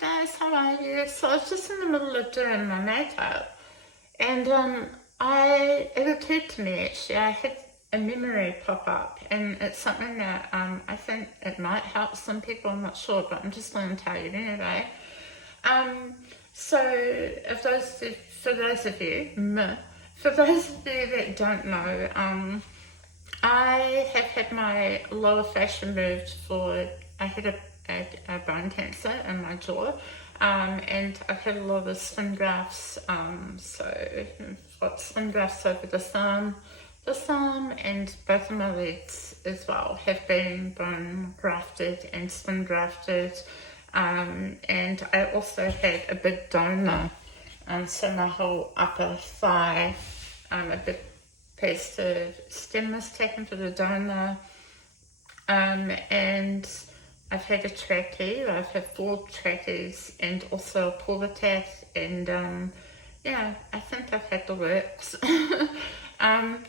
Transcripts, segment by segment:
guys, how are you? So I was just in the middle of doing my makeup, and it occurred to me actually, I had a memory pop up, and it's something that I think it might help some people, I'm not sure, but I'm just going to tell you anyway. Um, so for those of you, for those of you that don't know, I have had my lower fascia removed I had a bone cancer in my jaw, and I've had a lot of skin grafts, so I've got skin grafts over the thumb, and both of my legs as well have been bone grafted and skin grafted, and I also had a big donor, so my whole upper thigh, a big piece of stem was taken for the donor, and I've had a trachea. I've had 4 tracheas and also a pulvitat, and yeah, I think I've had the works. um,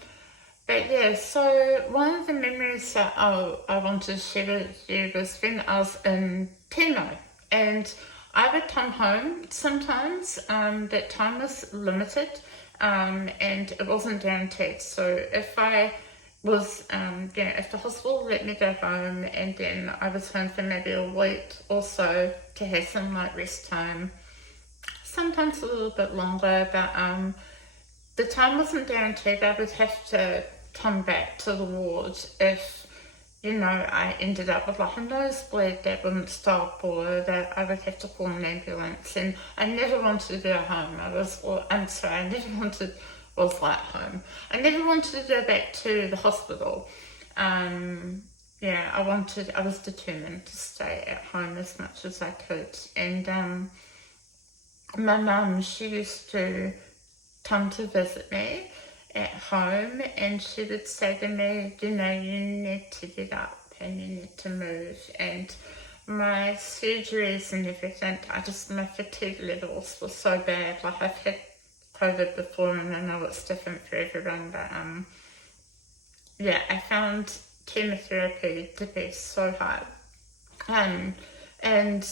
but yeah, so one of the memories that I wanted to share with you was when I was in Tino, and I would come home sometimes. That time was limited, and it wasn't guaranteed. So if I was, if the hospital let me go home, and then I was home for maybe a week or so to have some like rest time, sometimes a little bit longer, but the time wasn't guaranteed. I would have to come back to the ward if, I ended up with like a nosebleed that wouldn't stop, or that I would have to call an ambulance. And I never wanted to go home. I never wanted, home. I never wanted to go back to the hospital. I was determined to stay at home as much as I could. And my mum, she used to come to visit me at home, and she would say to me, you need to get up and you need to move. And my surgeries and everything, my fatigue levels were so bad. Like, I've had COVID before, and I know it's different for everyone, but I found chemotherapy to be so hard. And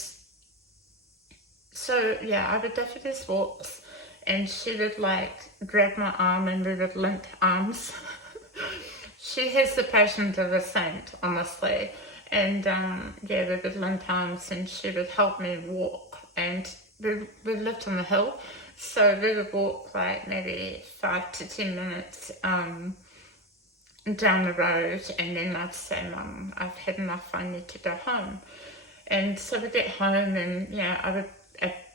so I would go for these walks, and she would like grab my arm, and we would link arms. She has the patience of a saint, honestly. And we would link arms, and she would help me walk. And we lived on the hill, so we would walk like maybe 5 to 10 minutes down the road, and then I'd say, Mum, I've had enough, I need to go home. And so we'd get home, and I'd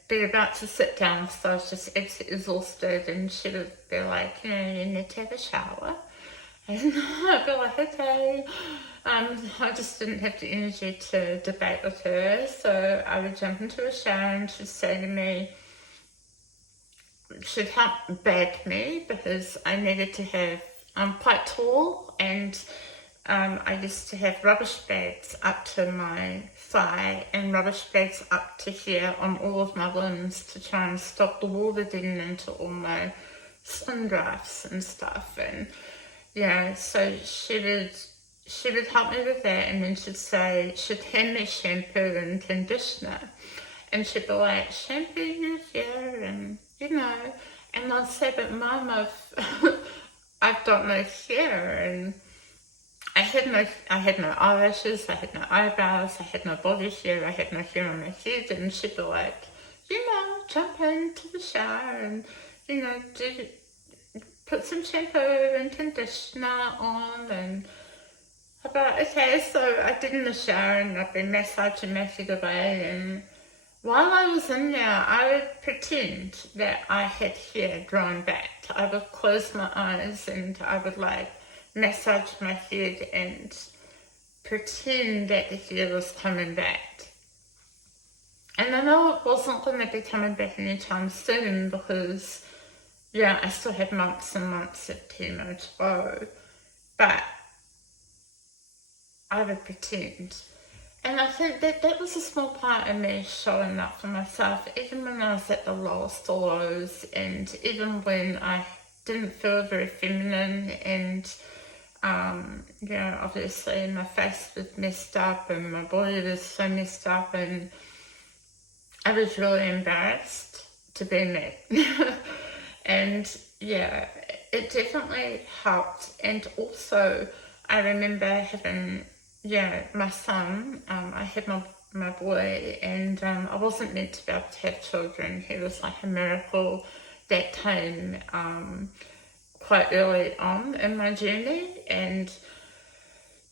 be about to sit down, so I was just absolutely exhausted, and she would be like, you need to have a shower. And I'd be like, okay. I just didn't have the energy to debate with her, so I would jump into a shower, and she'd say to me, she'd help bag me, because I needed to have, I'm quite tall, and I used to have rubbish bags up to my thigh and rubbish bags up to here on all of my limbs to try and stop the water getting into all my skin grafts and stuff. And so she would help me with that, and then she'd hand me shampoo and conditioner, and she'd be like, shampoo your hair, and and I'd say, but Mum, I've got no hair, and I had no eyelashes, I had no eyebrows, I had no body hair, I had no hair on my head. And she'd be like, jump into the shower, and put some shampoo and conditioner on. And I'd be like, okay. So I did in the shower, and I'd be massaging my head away, and while I was in there, I would pretend that I had hair growing back. I would close my eyes, and I would massage my head and pretend that the hair was coming back. And I know it wasn't going to be coming back anytime soon, because I still had months and months of chemo to go, but I would pretend. And I think that was a small part of me showing up for myself, even when I was at the lowest of lows, and even when I didn't feel very feminine, and obviously my face was messed up, and my body was so messed up, and I was really embarrassed to be me. And yeah, it definitely helped. And also, I remember having, my son. I had my boy, and I wasn't meant to be able to have children. He was like a miracle that came quite early on in my journey. And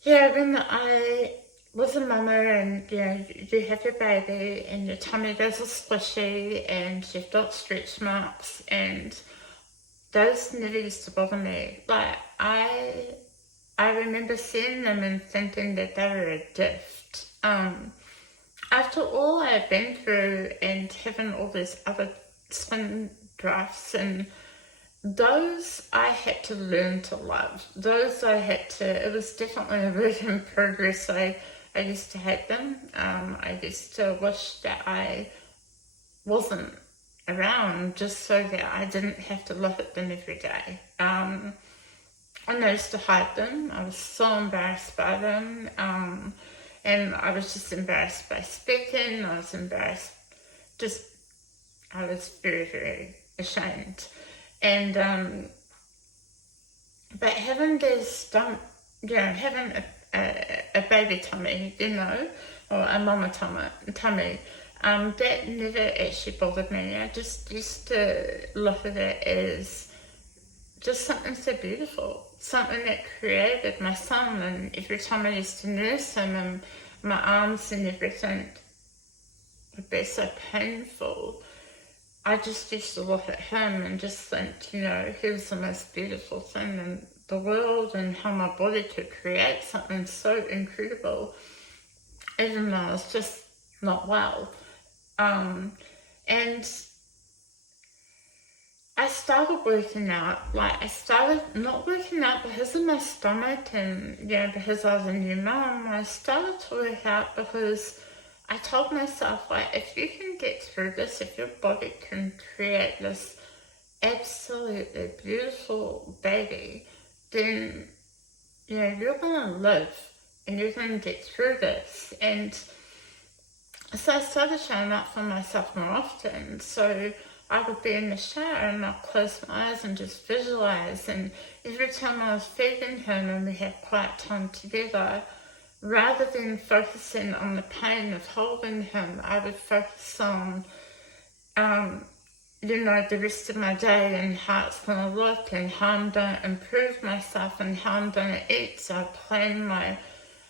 yeah, when I was a mama and you have your baby and your tummy goes all squishy and you've got stretch marks, and those never used to bother me. Like I remember seeing them and thinking that they were a gift. After all I had been through and having all these other skin drafts, and those I had to learn to love. Those I had to, it was definitely a work in progress. I used to hate them. I used to wish that I wasn't around just so that I didn't have to look at them every day. I used to hide them. I was so embarrassed by them. And I was just embarrassed by speaking. I was embarrassed. Just, I was very, very ashamed. And, but having these having a baby tummy, or a mama tummy, that never actually bothered me. I just used to look at it as just something so beautiful, something that created my son. And every time I used to nurse him, and my arms and everything would be so painful, I just used to look at him and just think, he was the most beautiful thing in the world, and how my body could create something so incredible, even though I was just not well. And I started working out. Like, I started not working out because of my stomach and, because I was a new mum. I started to work out because I told myself, like, if you can get through this, if your body can create this absolutely beautiful baby, then, you're going to live and you're going to get through this. And so I started showing up for myself more often. So I would be in the shower and I'd close my eyes and just visualize. And every time I was feeding him and we had quiet time together, rather than focusing on the pain of holding him, I would focus on, the rest of my day and how it's going to look and how I'm going to improve myself and how I'm going to eat. So I plan my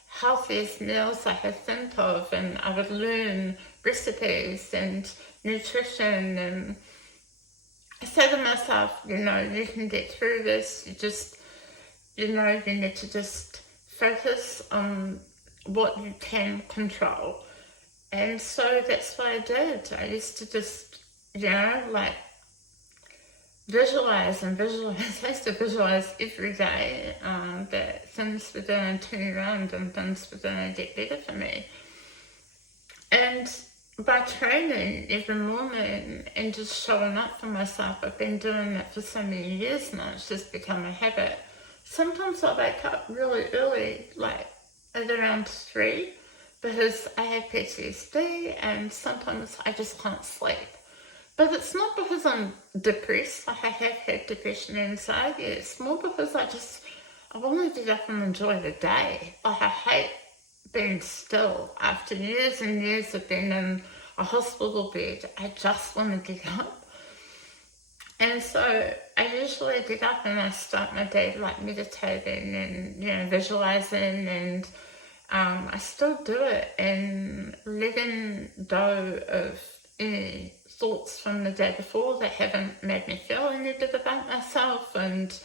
healthiest meals I could think of, and I would learn recipes and nutrition, and I say to myself, you can get through this. You just, you need to just focus on what you can control. And so that's what I did. I used to just, visualize and visualize. I used to visualize every day that things were going to turn around and things were going to get better for me. And by training every morning and just showing up for myself, I've been doing that for so many years now. It's just become a habit. Sometimes I wake up really early, like at around 3, because I have PTSD, and sometimes I just can't sleep. But it's not because I'm depressed. Like, I have had depression and anxiety. It's more because I want to get up and enjoy the day. Like, I hate being still. After years and years of being in a hospital bed, I just want to get up. And so I usually get up and I start my day like meditating and, visualizing, and I still do it, and letting go of any thoughts from the day before that haven't made me feel any good about myself. And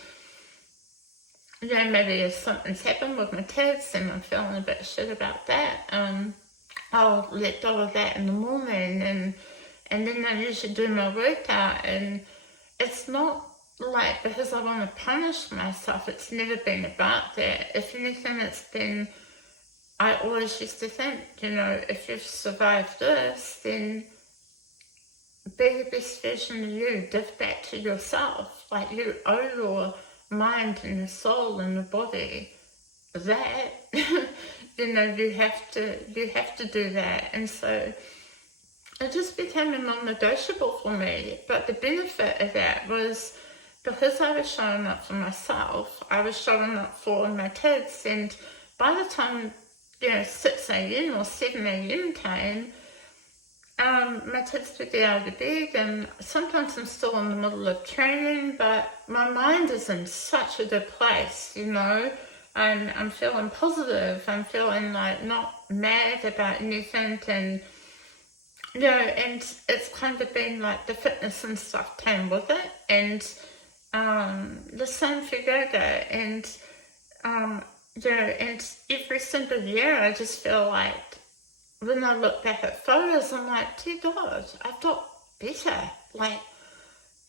maybe if something's happened with my kids and I'm feeling a bit shit about that, I'll let go of that in the morning, and then I usually do my workout. And it's not like because I want to punish myself. It's never been about that. If anything, it's been, I always used to think, if you've survived this, then be the best version of you. Give back to yourself. Like, you owe your mind and your soul and your body that. You have to do that. And so it just became a non-negotiable for me. But the benefit of that was because I was showing up for myself, I was showing up for my kids, and by the time 6 a.m. or 7 a.m. came, my kids would be out of bed, and sometimes I'm still in the middle of training, but my mind is in such a good place, I'm feeling positive, I'm feeling like not mad about anything, and and it's kind of been like the fitness and stuff came with it, and the same for yoga, and and every single year I just feel like when I look back at photos, I'm like, dear God, I've got better. Like,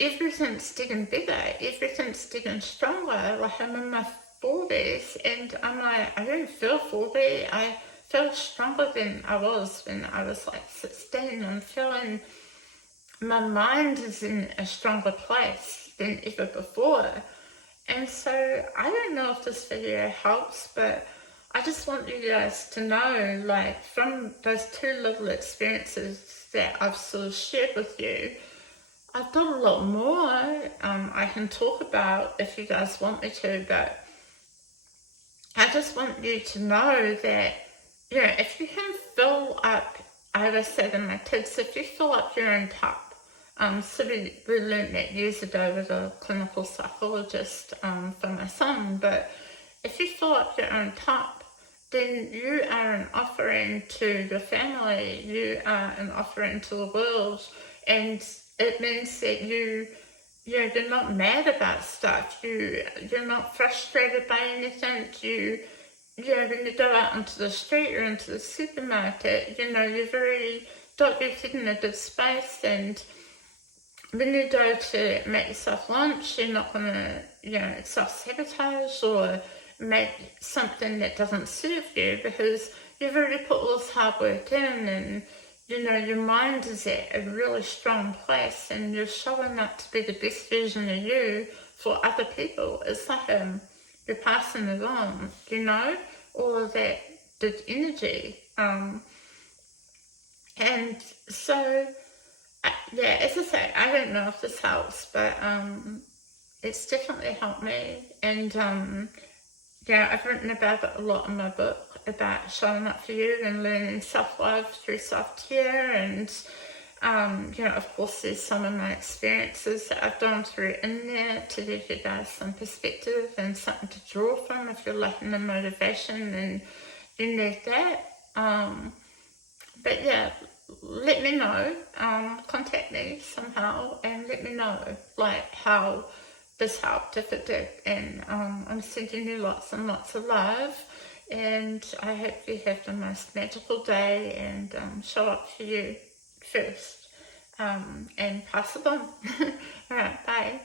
everything's getting better, everything's getting stronger. Like, I'm in my 40s, and I'm like, I don't feel 40. I feel stronger than I was when I was like 16. I'm feeling my mind is in a stronger place than ever before. And so I don't know if this video helps, but I just want you guys to know, like, from those two little experiences that I've sort of shared with you, I've got a lot more I can talk about if you guys want me to, but I just want you to know that, if you can fill up, I always say to my kids, if you fill up your own cup, so we learned that years ago with a clinical psychologist for my son, but if you fill up your own cup, then you are an offering to your family, you are an offering to the world, and it means that you're not mad about stuff, you're not frustrated by anything, when you go out onto the street or into the supermarket, you're very, got your head in a good space, and when you go to make yourself lunch, you're not going to, self-sabotage or make something that doesn't serve you, because you've already put all this hard work in, and, your mind is at a really strong place, and you're showing up to be the best version of you for other people. It's like you're passing it on, all of that good energy. And so, yeah, as I say, I don't know if this helps, but it's definitely helped me. And I've written about it a lot in my book, about showing up for you and learning self-love through self-care. And of course, there's some of my experiences that I've gone through in there to give you guys some perspective and something to draw from if you're lacking the motivation and you need that. But yeah, let me know, contact me somehow and let me know, like, how this helped, if it did. And I'm sending you lots and lots of love, and I hope you have the most magical day, and show up for you first, and pass it on. Alright, bye.